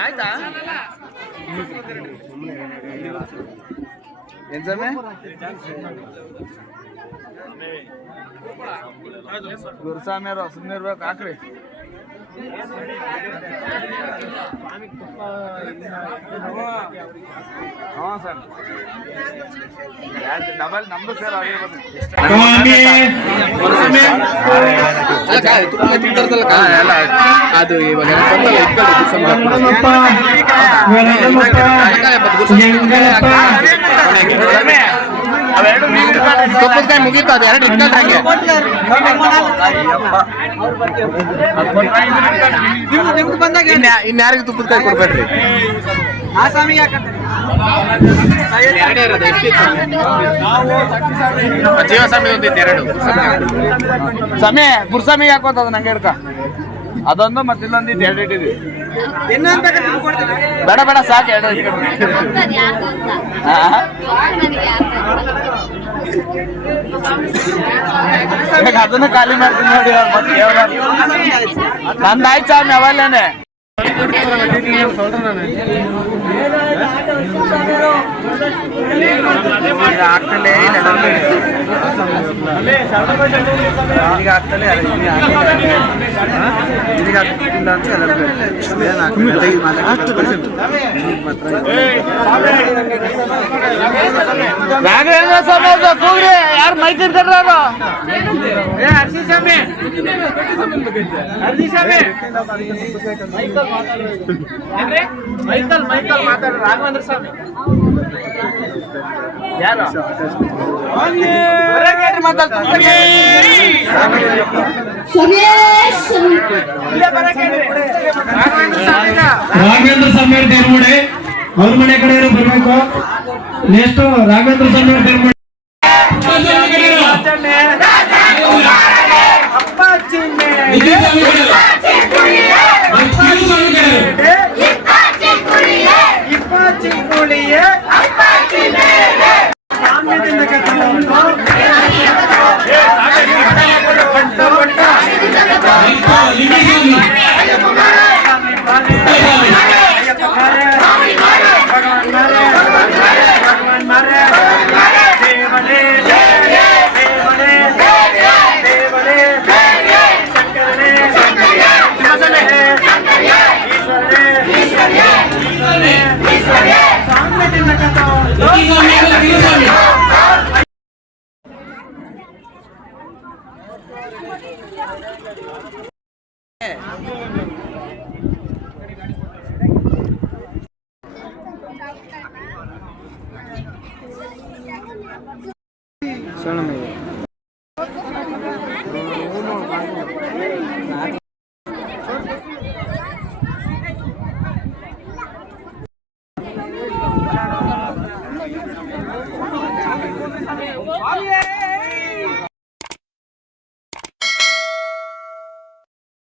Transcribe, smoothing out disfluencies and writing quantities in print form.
ಆಯ್ತಾ ಏನ್ ಸಮಯ ಗುರುಸ್ವಾಮಿ ಅವರು ಸುಮ್ಮನೆ ಇರ್ಬೇಕು ಹಾಕ್ರಿ ಹಾಂ ಸರ್ ಡಬಲ್ ನಮ್ದು ಸರ್ ಅದು ಇವಾಗ ತುಪ್ಪದ ಮುಗೀತು ಅದು ಎರಡು ಇಟ್ಕೊಂಡ್ರೆ ಇನ್ಯಾರಿಗೆ ತುಪ್ಪದ ಕಾಯಿ ಕೊಡ್ಬೇಡ್ರಿ ಆ ಸ್ವಾಮಿಗೆ ಜೀವಸ್ವಾಮಿ ಒಂದಿತ್ತು ಎರಡು ಸಮಯ ಗುರುಸ್ವಾಮಿಗೆ ಹಾಕೋತದ ನಂಗೆ ಹಿಡ್ಕ ಅದೊಂದು ಮತ್ತೆ ಇಲ್ಲೊಂದಿತ್ತು ಎರಡು ಇಟ್ಟಿದ್ವಿ ಬೇಡ ಬೇಡ ಸಾಕು ಎರಡು ಅದನ್ನು ಖಾಲಿ ಮಾಡ್ತೀನಿ ನೋಡಿ ನಂದಾಯ್ತು ಸ್ವಾಮಿ ಅವಲ್ಲೇನೆ ಆಗ್ತಲೇ ರಾಘವೇಂದ್ರ ಸ್ವಾಮಿ ಕೂಗ್ರಿ ಯಾರು ಮೈತಿರ್ ಕರ್ರ ಹರ್ಷಿ ಸ್ವಾಮಿ ಮೈಕಲ್ ಮಾತಾಡ ರಾಘವೇಂದ್ರ ಸ್ವಾಮಿ ಯಾರು ರಾಘವೇಂದ್ರ ಸ್ವಾಮಿ ದೇರ್ಮುಡೆ ಅವ್ರ ಮನೆ ಕಡೆ ಬರ್ಬೇಕು ನೆಕ್ಸ್ಟ್ ರಾಘವೇಂದ್ರ ಸ್ವಾಮಿ ದೇರ್ಮುಡೆ ಸ್ವಾಮಿಯೇ